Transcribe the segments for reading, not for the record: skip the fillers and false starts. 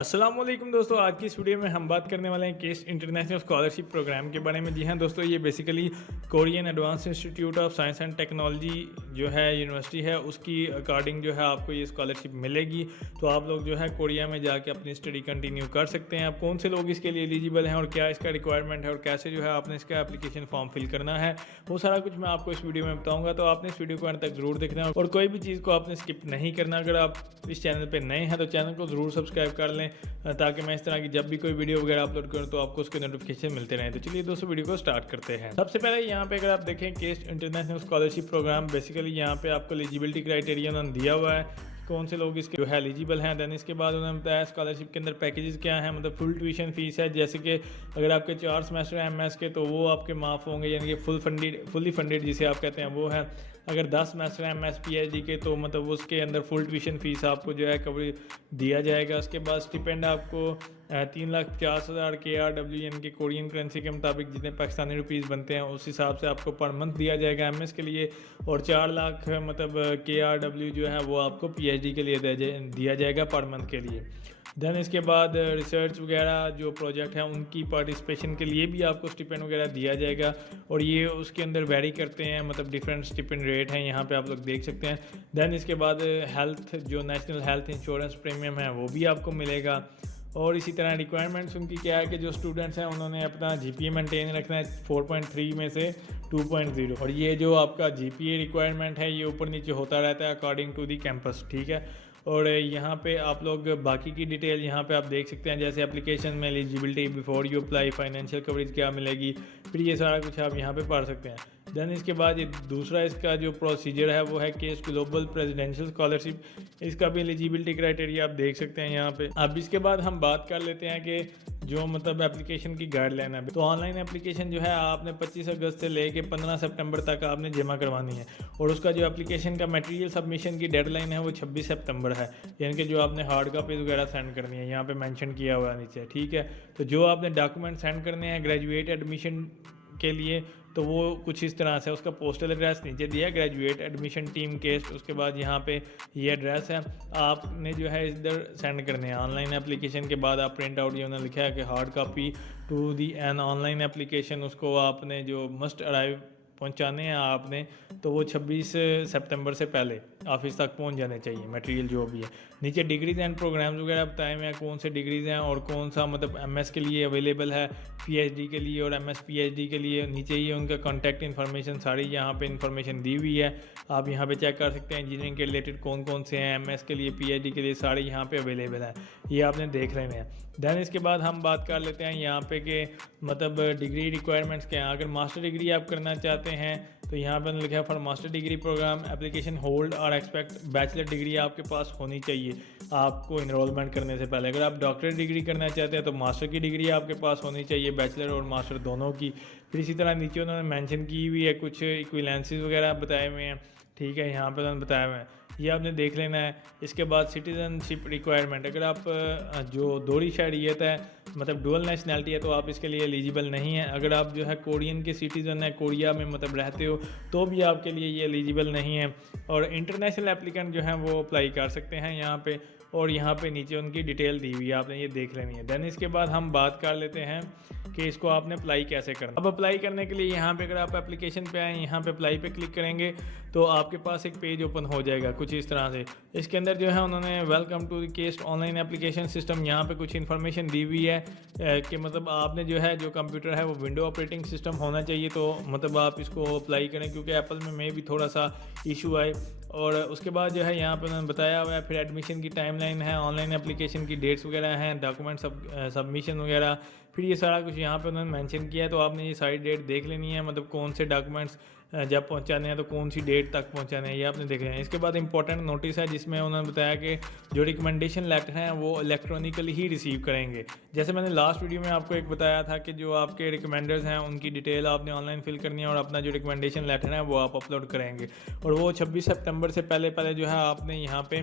अस्सलामुअलैकुम दोस्तों, आज की इस वीडियो में हम बात करने वाले हैं केस्ट इंटरनेशनल स्कॉलरशिप प्रोग्राम के बारे में। जी हाँ दोस्तों, ये basically Korean advance institute of science and technology जो है यूनिवर्सिटी है, उसकी अकॉर्डिंग जो है आपको ये स्कॉलरशिप मिलेगी। तो आप लोग जो है कोरिया में जाके अपनी स्टडी कंटिन्यू कर सकते हैं। अब कौन से लोग इसके लिए एलिजिबल हैं और क्या इसका रिक्वायरमेंट है और कैसे जो है आपने इसका एप्लीकेशन फॉर्म फिल करना है, वो सारा कुछ मैं आपको इस वीडियो में बताऊँगा। तो आपने इस वीडियो को अंत तक ज़रूर देखना है और कोई भी चीज़ को आपने स्किप नहीं करना। अगर आप इस चैनल पर नए हैं तो चैनल को ज़रूर सब्सक्राइब कर लें ताकि मैं इस तरह की जब भी कोई वीडियो वगैरह अपलोड करूँ तो आपको उसके नोटिफिकेशन मिलते रहें। तो चलिए दोस्तों, वीडियो को स्टार्ट करते हैं। सबसे पहले यहाँ पे अगर आप देखें KAIST international scholarship program, basically यहाँ पे आपको एलिजिबिलिटी क्राइटेरिया उन्होंने दिया हुआ है कौन से लोग इसके जो है एलिजिबल हैं। देन इसके बाद उन्होंने बताया स्कॉलरशिप के अंदर पैकेजेस क्या हैं, मतलब फुल ट्यूशन फीस है। जैसे कि अगर आपके 4 सेमेस्टर एमएस के तो वो आपके माफ़ होंगे, यानी कि फुली फंडेड जिसे आप कहते हैं वो है। अगर 10 सेमेस्टर एमएस पीएचडी के तो मतलब उसके अंदर फुल ट्यूशन फीस आपको जो है कवर दिया जाएगा। उसके बाद स्टिपेंड आपको 3,50,000 KRW यानी कि कोरियन करेंसी के मुताबिक जितने पाकिस्तानी रुपीज़ बनते हैं उस हिसाब से आपको पर मंथ दिया जाएगा एमएस के लिए। और 4 लाख मतलब KRW जो है वो आपको पीएचडी के लिए दिया जाएगा पर मंथ के लिए। देन इसके बाद रिसर्च वगैरह जो प्रोजेक्ट हैं उनकी पार्टिसिपेशन के लिए भी आपको स्टिपेंड वगैरह दिया जाएगा और ये उसके अंदर वेरी करते हैं, मतलब डिफरेंट स्टिपेंड रेट हैं, यहाँ पे आप लोग देख सकते हैं। देन इसके बाद हेल्थ जो नेशनल हेल्थ इंश्योरेंस प्रीमियम है वो भी आपको मिलेगा। और इसी तरह रिक्वायरमेंट्स उनकी क्या है कि जो स्टूडेंट्स हैं उन्होंने अपना GPA मेंटेन रखना है 4.3 में से 2.0। और ये जो आपका GPA रिक्वायरमेंट है ये ऊपर नीचे होता रहता है अकॉर्डिंग टू दी कैंपस, ठीक है। और यहाँ पे आप लोग बाकी की डिटेल यहाँ पे आप देख सकते हैं, जैसे एप्लीकेशन में eligibility before you apply, financial coverage क्या मिलेगी, फिर ये सारा कुछ आप यहाँ पे पढ़ सकते हैं। देन इसके बाद ये दूसरा इसका जो प्रोसीजर है वो है केस्ट ग्लोबल प्रेसिडेंशियल स्कॉलरशिप, इसका भी एलिजिबिलिटी क्राइटेरिया आप देख सकते हैं यहाँ पे। अब इसके बाद हम बात कर लेते हैं कि जो मतलब एप्लीकेशन की गाइडलाइन है। तो ऑनलाइन एप्लीकेशन जो है आपने 25 अगस्त से लेके 15 सितंबर तक आपने जमा करवानी है और उसका जो एप्लीकेशन का मटेरियल सबमिशन की डेडलाइन है वो 26 सितंबर है, यानी कि जो आपने हार्ड कापीज वगैरह सेंड करनी है यहाँ पे मेंशन किया हुआ है नीचे, ठीक है। तो जो आपने डॉक्यूमेंट सेंड करने हैं ग्रेजुएट एडमिशन के लिए तो वो कुछ इस तरह से, उसका पोस्टल एड्रेस नीचे दिया है ग्रेजुएट एडमिशन टीम केस्ट। उसके बाद यहाँ पे ये एड्रेस है, आपने जो है इधर सेंड करने हैं। ऑनलाइन एप्लीकेशन के बाद आप प्रिंट आउट, ये उन्होंने लिखा है कि hard copy to the an online application, उसको आपने जो मस्ट अराइव पहुंचाने हैं आपने, तो वो 26 सितंबर से पहले ऑफिस तक पहुंच जाने चाहिए मटेरियल जो भी है। नीचे डिग्रीज एंड प्रोग्राम्स वगैरह बताए हुए हैं कौन से डिग्रीज हैं और कौन सा मतलब एमएस के लिए अवेलेबल है, पीएचडी के लिए और एमएस पीएचडी के लिए। नीचे ही उनका कॉन्टैक्ट इन्फॉर्मेशन सारी यहाँ पे इन्फॉर्मेशन दी हुई है, आप यहाँ पे चेक कर सकते हैं। इंजीनियरिंग के रिलेटेड कौन कौन से हैं, एमएस के लिए, पीएचडी के लिए, सारे यहाँ पे अवेलेबल है, ये आपने देख लेने हैं। देन इसके बाद हम बात कर लेते हैं यहाँ पे कि मतलब डिग्री रिक्वायरमेंट्स क्या हैं। अगर मास्टर डिग्री आप करना चाहते हैं तो यहाँ पर लिखा है for master degree programme application hold और एक्सपेक्ट बैचलर डिग्री आपके पास होनी चाहिए आपको इनरोलमेंट करने से पहले। अगर आप डॉक्टरेट डिग्री करना चाहते हैं तो मास्टर की डिग्री आपके पास होनी चाहिए, बैचलर और मास्टर दोनों की। फिर इसी तरह नीचे उन्होंने मेंशन की हुई है कुछ इक्विवेलेंसीज वगैरह बताए हुए हैं, ठीक है, यहाँ पर उन्होंने बताया हुआ है, ये आपने देख लेना है। इसके बाद सिटीजनशिप रिक्वायरमेंट, अगर आप जो दोहरी शहरियत है मतलब डुअल नेशनैलिटी है तो आप इसके लिए एलिजिबल नहीं है। अगर आप जो है कोरियन के सिटीज़न है, कोरिया में मतलब रहते हो, तो भी आपके लिए ये एलिजिबल नहीं है। और इंटरनेशनल एप्लीकेंट जो हैं वो अप्लाई कर सकते हैं यहाँ पे, और यहाँ पे नीचे उनकी डिटेल दी हुई है, आपने ये देख लेनी है। देन इसके बाद हम बात कर लेते हैं कि इसको आपने अप्लाई कैसे करना। अब अप्लाई करने के लिए यहाँ पे अगर आप एप्लीकेशन पे आए, यहाँ पे अप्लाई पे क्लिक करेंगे तो आपके पास एक पेज ओपन हो जाएगा कुछ इस तरह से। इसके अंदर जो है उन्होंने welcome to the KAIST online application system, यहाँ पे कुछ इन्फॉर्मेशन दी हुई है कि मतलब आपने जो है जो कंप्यूटर है वो विंडो ऑपरेटिंग सिस्टम होना चाहिए, तो मतलब आप इसको अप्लाई करें क्योंकि एप्पल में भी थोड़ा सा इशू आए। और उसके बाद जो है यहाँ पे उन्होंने बताया हुआ है, फिर एडमिशन की टाइमलाइन है, ऑनलाइन एप्लीकेशन की डेट्स वगैरह हैं, डॉक्यूमेंट सबमिशन वगैरह, फिर ये सारा कुछ यहाँ पे उन्होंने मेंशन किया है। तो आपने ये सारी डेट देख लेनी है, मतलब कौन से डॉक्यूमेंट्स जब पहुँचाने हैं तो कौन सी डेट तक पहुँचाने हैं, ये आपने देख लेना है। इसके बाद इंपॉर्टेंट नोटिस है जिसमें उन्होंने बताया कि जो रिकमेंडेशन लेटर हैं वो इलेक्ट्रॉनिकली ही रिसीव करेंगे। जैसे मैंने लास्ट वीडियो में आपको एक बताया था कि जो आपके रिकमेंडर्स हैं उनकी डिटेल आपने ऑनलाइन फिल करनी है और अपना जो रिकमेंडेशन लेटर है वो आप अपलोड करेंगे, और वो 26 सितंबर से पहले पहले जो है आपने यहाँ पे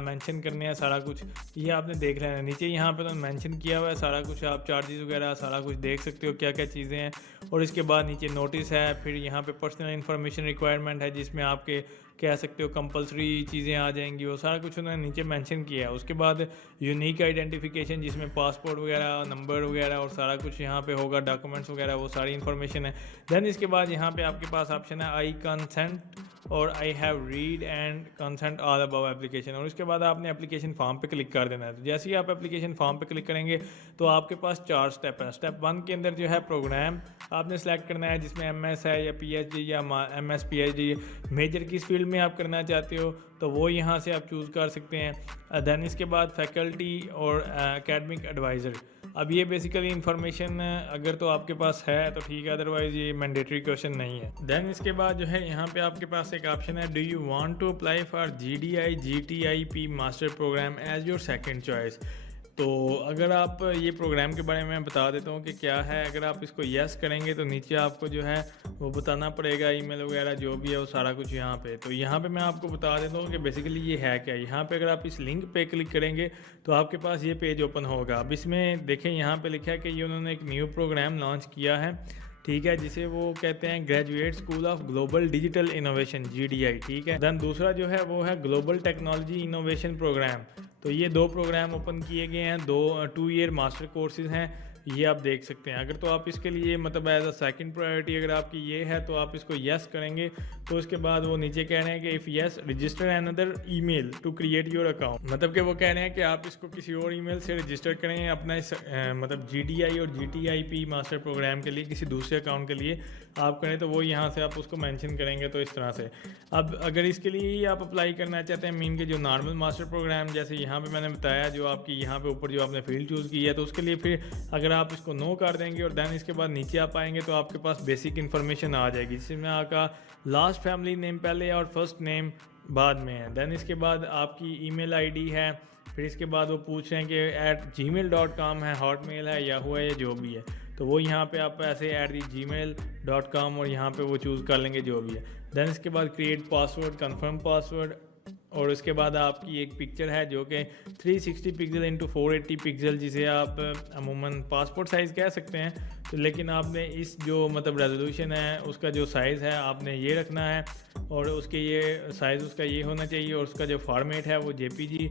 मेंशन करने हैं सारा कुछ, ये आपने देख लेना है। नीचे यहाँ पे उन्होंने मेंशन किया हुआ है सारा कुछ, आप चार्जेस वगैरह सारा कुछ देख सकते हो क्या क्या चीज़ें हैं। और इसके बाद नीचे नोटिस है, फिर यहाँ पे पर्सनल इन्फॉर्मेशन रिक्वायरमेंट है जिसमें आपके कह सकते हो कंपलसरी चीज़ें आ जाएंगी, वो सारा कुछ उन्होंने नीचे मेंशन किया है। उसके बाद यूनिक आइडेंटिफिकेशन जिसमें पासपोर्ट वगैरह, नंबर वगैरह और सारा कुछ यहाँ पे होगा, डॉक्यूमेंट्स वगैरह वो सारी इन्फॉर्मेशन है। देन इसके बाद यहाँ पे आपके पास ऑप्शन है आई कंसेंट और I have read and consent all above application, और उसके बाद आपने एप्लीकेशन फॉर्म पे क्लिक कर देना है। तो जैसे ही आप एप्लीकेशन फॉर्म पे क्लिक करेंगे तो आपके पास 4 स्टेप है। स्टेप 1 के अंदर जो है प्रोग्राम आपने सेलेक्ट करना है, जिसमें MS है या PhD या MS PhD, मेजर किस फील्ड में आप करना चाहते हो तो वो यहाँ से आप चूज़ कर सकते हैं। देन इसके बाद फैकल्टी और एकेडमिक एडवाइज़र। अब ये बेसिकली इंफॉर्मेशन अगर तो आपके पास है तो ठीक है, अदरवाइज़ ये मैंडेटरी क्वेश्चन नहीं है। देन इसके बाद जो है यहाँ पे आपके पास एक ऑप्शन है, do you want to apply for GDI GTIP master program as your second choice. तो अगर आप ये प्रोग्राम के बारे में मैं बता देता हूँ कि क्या है। अगर आप इसको यस करेंगे तो नीचे आपको जो है वो बताना पड़ेगा, ईमेल वगैरह जो भी है वो सारा कुछ यहाँ पे। तो यहाँ पे मैं आपको बता देता हूँ कि बेसिकली ये है क्या। यहाँ पे अगर आप इस लिंक पे क्लिक करेंगे तो आपके पास ये पेज ओपन होगा। अब इसमें देखें यहाँ पे लिखा है कि ये उन्होंने एक न्यू प्रोग्राम लॉन्च किया है, ठीक है, जिसे वो कहते हैं graduate school of global digital innovation GDI, ठीक है। देन दूसरा जो है वो है ग्लोबल टेक्नोलॉजी इनोवेशन प्रोग्राम। तो ये 2 प्रोग्राम ओपन किए गए हैं, 2 ईयर मास्टर कोर्सेज हैं, ये आप देख सकते हैं। अगर तो आप इसके लिए मतलब एज अ सेकंड प्रायोरिटी अगर आपकी ये है तो आप इसको यस करेंगे तो उसके बाद वो नीचे कह रहे हैं कि if yes register another email to create your account. मतलब कि वो कह रहे हैं कि आप इसको किसी और ईमेल से रजिस्टर करें अपना इस मतलब GDI और GTIP मास्टर प्रोग्राम के लिए, किसी दूसरे अकाउंट के लिए आप करें तो वो यहाँ से आप उसको मेंशन करेंगे। तो इस तरह से अब अगर इसके लिए ही आप अप्लाई करना चाहते हैं मीन के जो नॉर्मल मास्टर प्रोग्राम जैसे यहाँ पे मैंने बताया, जो आपकी यहाँ पे ऊपर जो आपने फील्ड चूज़ की है, तो उसके लिए फिर अगर आप इसको नो कर देंगे और देन इसके बाद नीचे आप आएंगे तो आपके पास बेसिक इन्फॉर्मेशन आ जाएगी, जिसमें आपका लास्ट फैमिली नेम पहले और फर्स्ट नेम बाद में है। देन इसके बाद आपकी ईमेल आईडी है, फिर इसके बाद वो पूछ रहे हैं कि @gmail.com है, हॉटमेल है, याहू है, या जो भी है। तो वो यहाँ पे आप ऐसे @gmail.com और यहाँ पे वो चूज़ कर लेंगे जो भी है। देन इसके बाद क्रिएट पासवर्ड, कंफर्म पासवर्ड, और उसके बाद आपकी एक पिक्चर है जो कि 360 पिक्सल इंटू 480 पिक्सल, जिसे आप अमूमन पासपोर्ट साइज़ कह सकते हैं। तो लेकिन आपने इस जो मतलब रेजोल्यूशन है उसका जो साइज़ है आपने ये रखना है, और उसके ये साइज़ उसका ये होना चाहिए, और उसका जो फॉर्मेट है वो JPG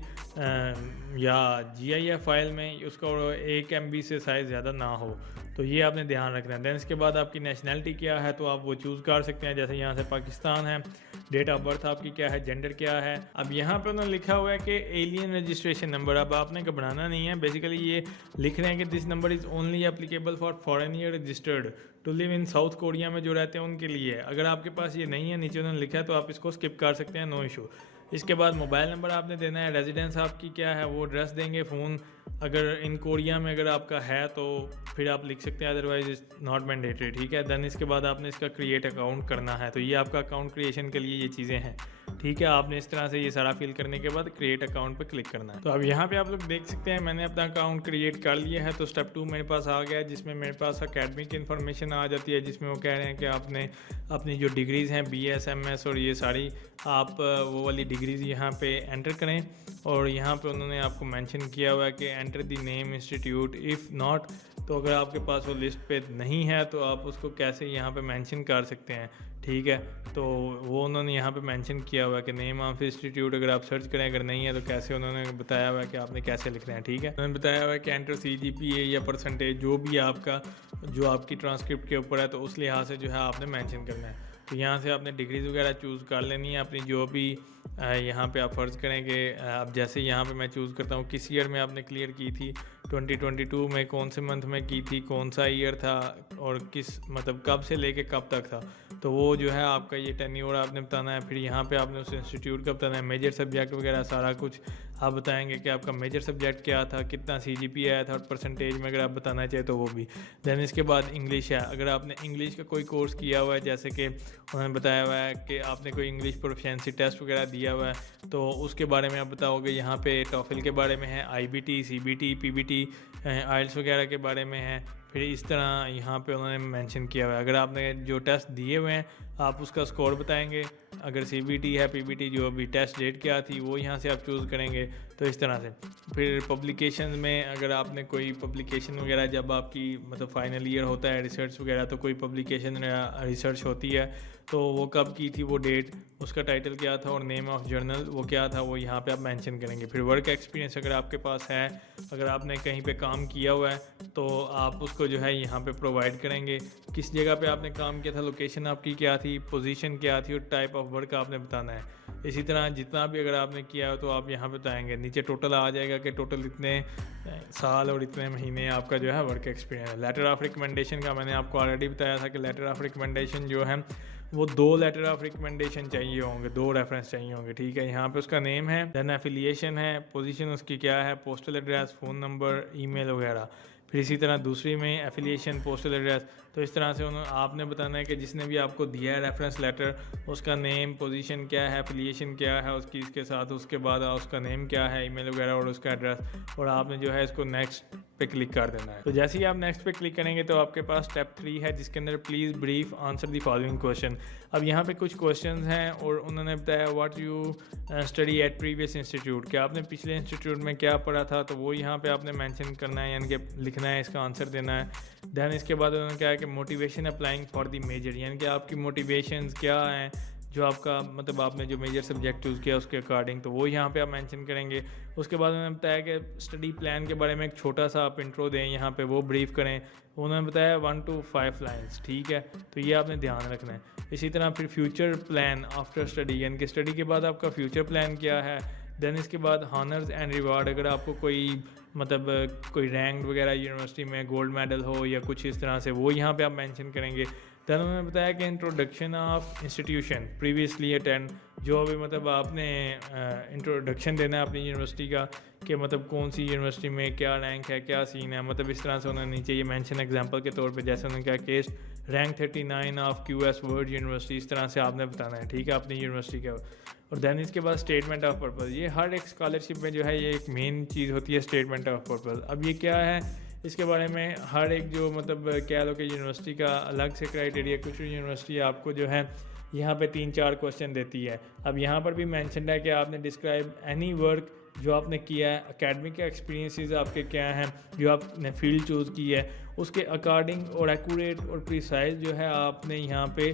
या GIF फाइल में उसका 1 MB से साइज़ ज़्यादा ना हो। तो ये आपने ध्यान रखना है। दैन इसके बाद आपकी नेशनैलिटी क्या है तो आप वो चूज़ कर सकते हैं, जैसे यहाँ से पाकिस्तान है। डेट ऑफ बर्थ आपकी क्या है, जेंडर क्या है। अब यहाँ पे उन्होंने लिखा हुआ है कि एलियन रजिस्ट्रेशन नंबर। अब आपने घबराना नहीं है, बेसिकली ये लिख रहे हैं कि this number is only applicable for foreign registered to live in South Korea में जो रहते हैं उनके लिए। अगर आपके पास ये नहीं है, नीचे उन्होंने लिखा है, तो आप इसको स्किप कर सकते हैं, नो इशू। इसके बाद मोबाइल नंबर आपने देना है, रेजिडेंस आपकी क्या है वो एड्रेस देंगे, फ़ोन अगर इन कोरिया में अगर आपका है तो फिर आप लिख सकते हैं, अदरवाइज इज नॉट मैंडेटरी, ठीक है। देन इसके बाद आपने इसका क्रिएट अकाउंट करना है। तो ये आपका अकाउंट क्रिएशन के लिए ये चीज़ें हैं, ठीक है। आपने इस तरह से ये सारा फिल करने के बाद क्रिएट अकाउंट पे क्लिक करना है। तो अब यहाँ पे आप लोग देख सकते हैं मैंने अपना अकाउंट क्रिएट कर लिया है। तो स्टेप 2 मेरे पास आ गया है, जिसमें मेरे पास अकेडमिक इन्फॉर्मेशन आ जाती है, जिसमें वो कह रहे हैं कि आपने अपनी जो डिग्रीज़ हैं BS MS और ये सारी आप वो वाली डिग्रीज़ यहाँ पे एंटर करें। और यहाँ पे उन्होंने आपको मेंशन किया हुआ है कि enter the name institute if not. तो अगर आपके पास वो लिस्ट पे नहीं है तो आप उसको कैसे यहाँ पे मेंशन कर सकते हैं, ठीक है। तो वो उन्होंने यहाँ पे मेंशन किया हुआ है कि नेम ऑफ इंस्टीट्यूट अगर आप सर्च करें, अगर नहीं है तो कैसे उन्होंने बताया हुआ है कि आपने कैसे लिखना है, ठीक है। उन्होंने बताया हुआ है कि एंटर CGPA या परसेंटेज जो भी आपका जो आपकी ट्रांसक्रिप्ट के ऊपर है, तो उस लिहाज से जो है आपने मेंशन करना है। तो यहाँ से आपने डिग्रीज़ वगैरह चूज़ कर लेनी है अपनी, जो भी यहाँ पे आप फ़र्ज़ करेंगे। अब जैसे यहाँ पे मैं चूज़ करता हूँ किस ईयर में आपने क्लियर की थी, 2022 में कौन से मंथ में की थी, कौन सा ईयर था और किस मतलब कब से लेके कब तक था। तो वो जो है आपका ये टेन्योर आपने बताना है। फिर यहाँ पे आपने उस इंस्टीट्यूट का बताना है, मेजर सब्जेक्ट वगैरह सारा कुछ आप बताएंगे कि आपका मेजर सब्जेक्ट क्या था, कितना CGPA आया था, और परसेंटेज में अगर आप बताना चाहें तो वो भी। दैन इसके बाद इंग्लिश है, अगर आपने इंग्लिश का कोई कोर्स किया हुआ है, जैसे कि उन्होंने बताया हुआ है कि आपने कोई इंग्लिश प्रोफिशिएंसी टेस्ट वगैरह दिया हुआ है तो उसके बारे में आप बताओगे। यहाँ पे टॉफिल के बारे में है, IBT CBT PBT IELTS वगैरह के बारे में है। फिर इस तरह यहाँ पे उन्होंने मेंशन किया हुआ है, अगर आपने जो टेस्ट दिए हुए हैं आप उसका स्कोर बताएंगे। अगर CBT है PBT जो भी टेस्ट डेट क्या थी वो यहाँ से आप चूज़ करेंगे। तो इस तरह से फिर पब्लिकेशन में अगर आपने कोई पब्लिकेशन वगैरह, जब आपकी मतलब फाइनल ईयर होता है रिसर्च वगैरह, तो कोई पब्लिकेशन या रिसर्च होती है तो वो कब की थी, वो डेट, उसका टाइटल क्या था और नेम ऑफ जर्नल वो क्या था, वो यहाँ पे आप मेंशन करेंगे। फिर वर्क एक्सपीरियंस अगर आपके पास है, अगर आपने कहीं पे काम किया हुआ है तो आप उसको जो है यहाँ पे प्रोवाइड करेंगे। किस जगह पे आपने काम किया था, लोकेशन आपकी क्या थी, पोजीशन क्या थी और टाइप ऑफ वर्क आपने बताना है। इसी तरह जितना भी अगर आपने किया हो तो आप यहाँ पे बताएंगे। नीचे टोटल आ जाएगा कि टोटल इतने साल और इतने महीने आपका जो है वर्क एक्सपीरियंस है। लेटर ऑफ रिकमेंडेशन का मैंने आपको ऑलरेडी बताया था कि लेटर ऑफ रिकमेंडेशन जो है वो 2 लेटर ऑफ रिकमेंडेशन चाहिए होंगे, 2 रेफरेंस चाहिए होंगे, ठीक है। यहाँ पे उसका नेम है, देन एफिलिएशन है, पोजीशन उसकी क्या है, postal address, phone number, email वगैरह। फिर इसी तरह दूसरी में एफिलिएशन, पोस्टल एड्रेस। तो इस तरह से आपने बताना है कि जिसने भी आपको दिया है रेफरेंस लेटर, उसका नेम, पोजीशन क्या है, एफिलिएशन क्या है उसकी, इसके साथ उसके बाद उसका नेम क्या है, ईमेल वगैरह और उसका एड्रेस, और आपने जो है इसको नेक्स्ट पे क्लिक कर देना है। तो जैसे ही आप नेक्स्ट पे क्लिक करेंगे तो आपके पास स्टेप 3 है जिसके अंदर please brief answer the following question. अब यहाँ पे कुछ क्वेश्चन हैं और उन्होंने बताया what you study eight previous institute, कि आपने पिछले इंस्टीट्यूट में क्या पढ़ा था, तो वो यहाँ पे आपने मेंशन करना है, यानी कि लिखना है, इसका आंसर देना है। दैन इसके बाद उन्होंने कहा कि motivation applying for the major, यानी कि आपकी मोटिवेशंस क्या हैं, जो आपका मतलब आपने जो मेजर सब्जेक्ट चूज़ किया उसके अकॉर्डिंग, तो वो यहाँ पे आप मेंशन करेंगे। उसके बाद उन्होंने बताया कि स्टडी प्लान के बारे में एक छोटा सा आप इंट्रो दें, यहाँ पे वो ब्रीफ करें। उन्होंने बताया 1 to 5 लाइन्स, ठीक है, तो ये आपने ध्यान रखना है। इसी तरह फिर फ्यूचर प्लान आफ्टर स्टडी, यानी कि स्टडी के बाद आपका फ्यूचर प्लान क्या है। देन इसके बाद हॉनर्स एंड रिवार्ड, अगर आपको कोई मतलब कोई रैंक वगैरह यूनिवर्सिटी में गोल्ड मेडल हो या कुछ इस तरह से, वो यहाँ पे आप मेंशन करेंगे। दैन उन्होंने बताया कि introduction of institution previously attend, जो अभी मतलब आपने इंट्रोडक्शन देना है अपनी यूनिवर्सिटी का, कि मतलब कौन सी यूनिवर्सिटी में क्या रैंक है, क्या सीन है, मतलब इस तरह से उन्होंने नीचे ये मेंशन एग्जांपल के तौर पे, जैसे उन्होंने कहा case rank 39 of QS world university, इस तरह से आपने बताना है, ठीक है, अपनी यूनिवर्सिटी का। और दैन इसके बाद स्टेटमेंट ऑफ पर्पज़, ये हर एक स्कॉलरशिप में जो है ये एक मेन चीज़ होती है, स्टेटमेंट ऑफ पर्पज़। अब ये क्या है, इसके बारे में हर एक जो मतलब कह लो कि यूनिवर्सिटी का अलग से क्राइटेरिया, कुछ यूनिवर्सिटी आपको जो है यहाँ पे 3-4 क्वेश्चन देती है। अब यहाँ पर भी मेंशन है कि आपने डिस्क्राइब एनी वर्क जो आपने किया है, एकेडमिक एक्सपीरियंसेस आपके क्या हैं, जो आपने फील्ड चूज़ की है उसके अकॉर्डिंग और एक्यूरेट और प्रिसाइज जो है आपने यहाँ पे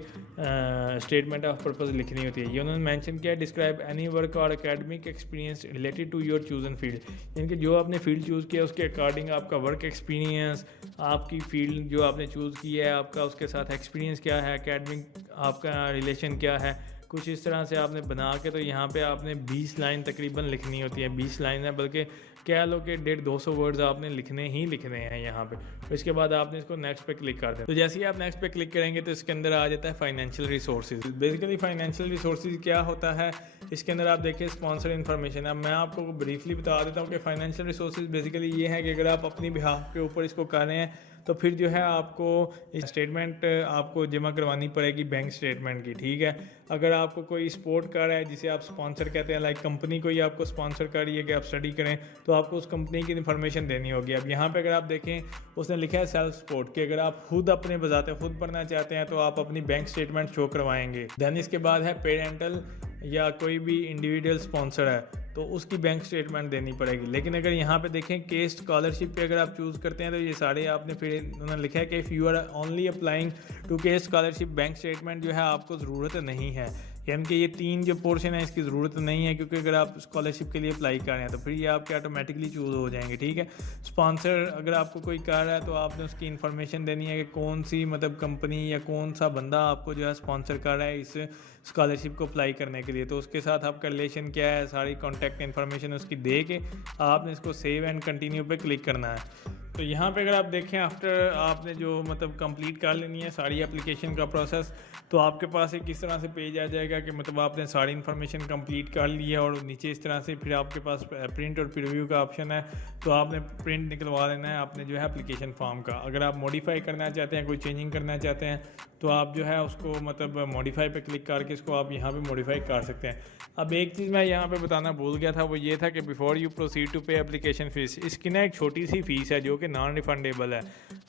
स्टेटमेंट ऑफ पर्पज़ लिखनी होती है। ये उन्होंने मेंशन किया, डिस्क्राइब एनी वर्क और academic experience related to your chosen field, यानी कि जो आपने फील्ड चूज़ किया उसके अकॉर्डिंग आपका वर्क एक्सपीरियंस, आपकी फील्ड जो आपने चूज़ की है आपका उसके साथ एक्सपीरियंस क्या है, एकेडमिक आपका रिलेशन क्या है, कुछ इस तरह से आपने बना के, तो यहाँ पे आपने 20 लाइन तकरीबन लिखनी होती है। 20 लाइन है, बल्कि कह लो कि 150-200 वर्ड्स आपने लिखने हैं यहाँ पे। तो इसके बाद आपने इसको नेक्स्ट पे क्लिक कर दें। तो जैसे ही आप नेक्स्ट पे क्लिक करेंगे तो इसके अंदर आ जाता है financial resources. Basically financial resources क्या होता है, इसके अंदर आप देखिए स्पॉन्सर इन्फॉर्मेशन। अब मैं आपको ब्रीफली बता देता हूँ कि फाइनेंशियल रिसोर्सेज बेसिकली ये है कि अगर आप अपनी बिहाफ के ऊपर इसको कर रहे हैं तो फिर जो है आपको स्टेटमेंट आपको जमा करवानी पड़ेगी बैंक स्टेटमेंट की, ठीक है। अगर आपको कोई सपोर्ट कर रहा है जिसे आप स्पॉन्सर कहते हैं, लाइक कंपनी कोई आपको स्पॉन्सर कर रही है कि आप स्टडी करें, तो आपको उस कंपनी की इन्फॉर्मेशन देनी होगी। अब यहाँ पे अगर आप देखें उसने लिखा है सेल्फ सपोर्ट, कि अगर आप खुद अपने बजाते खुद पढ़ना चाहते हैं तो आप अपनी बैंक स्टेटमेंट शो करवाएंगे। देन इसके बाद है पेरेंटल या कोई भी इंडिविजुअल स्पॉन्सर है तो उसकी बैंक स्टेटमेंट देनी पड़ेगी। लेकिन अगर यहाँ पे देखें केस स्कॉलरशिप पे अगर आप चूज़ करते हैं तो ये सारे आपने फिर उन्होंने लिखा है कि if you are only applying to KAIST scholarship bank statement जो है आपको ज़रूरत नहीं है, यानी कि ये 3 जो पोर्शन है इसकी ज़रूरत नहीं है, क्योंकि अगर आप स्कॉलरशिप के लिए अप्लाई कर रहे हैं तो फिर ये आपके ऑटोमेटिकली चूज़ हो जाएंगे, ठीक है। स्पॉन्सर अगर आपको कोई कर रहा है तो आपने उसकी इन्फॉर्मेशन देनी है कि कौन सी मतलब कंपनी या कौन सा बंदा आपको जो है स्पॉन्सर कर रहा है इस स्कॉलरशिप को अप्लाई करने के लिए, तो उसके साथ आपका रिलेशन क्या है, सारी कॉन्टैक्ट इन्फॉर्मेशन उसकी दे के आपने इसको सेव एंड कंटिन्यू पे क्लिक करना है। तो यहाँ पे अगर आप देखें आफ्टर आपने जो मतलब कंप्लीट कर लेनी है सारी एप्लीकेशन का प्रोसेस, तो आपके पास एक इस तरह से पेज आ जाएगा कि मतलब आपने सारी इन्फॉर्मेशन कंप्लीट कर ली है और नीचे इस तरह से फिर आपके पास प्रिंट और प्रीव्यू का ऑप्शन है, तो आपने प्रिंट निकलवा लेना है आपने जो है एप्लीकेशन फॉर्म का। अगर आप मॉडिफाई करना चाहते हैं, कोई चेंजिंग करना चाहते हैं, तो आप जो है उसको मतलब मॉडिफाई पे क्लिक करके इसको आप यहाँ पे मॉडिफाई कर सकते हैं। अब एक चीज़ मैं यहाँ पे बताना भूल गया था, वो ये था कि बिफोर यू प्रोसीड टू पे एप्लीकेशन फ़ीस, इसकी ना एक छोटी सी फ़ीस है जो कि नॉन रिफंडेबल है।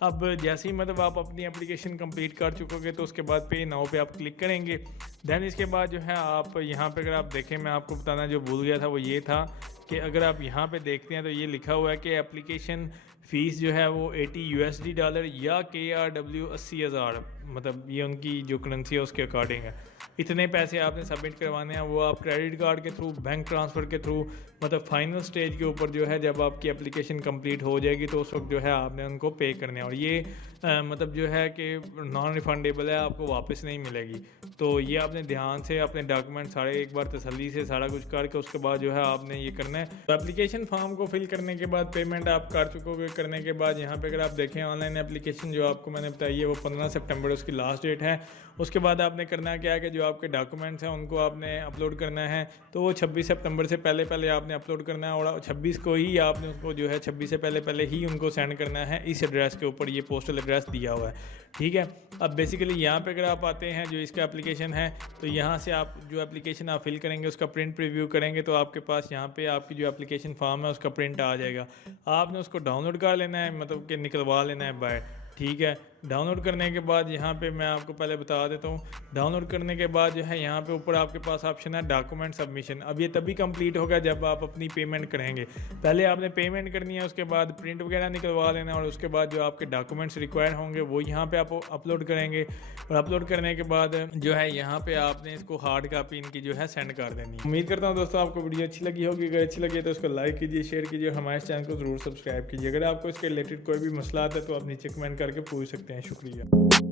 अब जैसे ही मतलब आप अपनी एप्लीकेशन कंप्लीट कर चुकोगे तो उसके बाद पे नाउ पे आप क्लिक करेंगे। दैन इसके बाद जो है आप यहाँ पे अगर आप देखें, मैं आपको बताना जो भूल गया था वो ये था कि अगर आप यहाँ पे देखते हैं तो ये लिखा हुआ है कि एप्लीकेशन फ़ीस जो है वो $80 या KRW 80,000, मतलब ये उनकी जो करेंसी है उसके अकॉर्डिंग है। इतने पैसे आपने सबमिट करवाने हैं, वो आप क्रेडिट कार्ड के थ्रू, बैंक ट्रांसफ़र के थ्रू, मतलब फाइनल स्टेज के ऊपर जो है जब आपकी एप्लीकेशन कंप्लीट हो जाएगी तो उस वक्त जो है आपने उनको पे करने हैं। और ये मतलब जो है कि नॉन रिफंडेबल है, आपको वापस नहीं मिलेगी। तो ये आपने ध्यान से अपने डॉक्यूमेंट सारे एक बार तसल्ली से सारा कुछ करके उसके बाद जो है आपने ये करना है। तो एप्लीकेशन फॉर्म को फिल करने के बाद पेमेंट आप कर चुकोगे। करने के बाद यहाँ पे अगर आप देखें ऑनलाइन एप्लीकेशन जो आपको मैंने बताई है वो 15 सितंबर उसकी लास्ट डेट है। उसके बाद आपने करना क्या है कि जो आपके डॉक्यूमेंट्स हैं उनको आपने अपलोड करना है, तो वो 26 सितंबर से पहले पहले आपने अपलोड करना है और 26 को ही आपने उसको जो है 26 से पहले पहले ही उनको सेंड करना है इस एड्रेस के ऊपर, ये पोस्टल एड्रेस दिया हुआ है। ठीक है, अब बेसिकली यहाँ पे अगर आप आते हैं जो इसका एप्लीकेशन है तो यहाँ से आप जो एप्लीकेशन आप फिल करेंगे उसका प्रिंट प्रीव्यू करेंगे तो आपके पास यहाँ पे आपकी जो एप्लीकेशन फॉर्म है उसका प्रिंट आ जाएगा। आपने उसको डाउनलोड कर लेना है, मतलब कि निकलवा लेना है बाय। ठीक है, डाउनलोड करने के बाद यहाँ पे मैं आपको पहले बता देता हूँ, डाउनलोड करने के बाद जो है यहाँ पे ऊपर आपके पास ऑप्शन है डॉक्यूमेंट सबमिशन। अब ये तभी कंप्लीट होगा जब आप अपनी पेमेंट करेंगे। पहले आपने पेमेंट करनी है, उसके बाद प्रिंट वगैरह निकलवा लेना और उसके बाद जो आपके डॉक्यूमेंट्स रिक्वायर्ड होंगे वो यहाँ पे आप अपलोड करेंगे। और अपलोड करने के बाद जो है यहाँ पे आपने इसको हार्ड कापी इनकी जो है सेंड कर देनी है। उम्मीद करता हूँ दोस्तों आपको वीडियो अच्छी लगी होगी। अगर अच्छी लगी है तो उसको लाइक कीजिए, शेयर कीजिए, हमारे चैनल को ज़रूर सब्सक्राइब कीजिए। अगर आपको इसके रिलेटेड कोई भी मसला आता है तो आप नीचे कमेंट करके पूछ सकते हैं। शुक्रिया।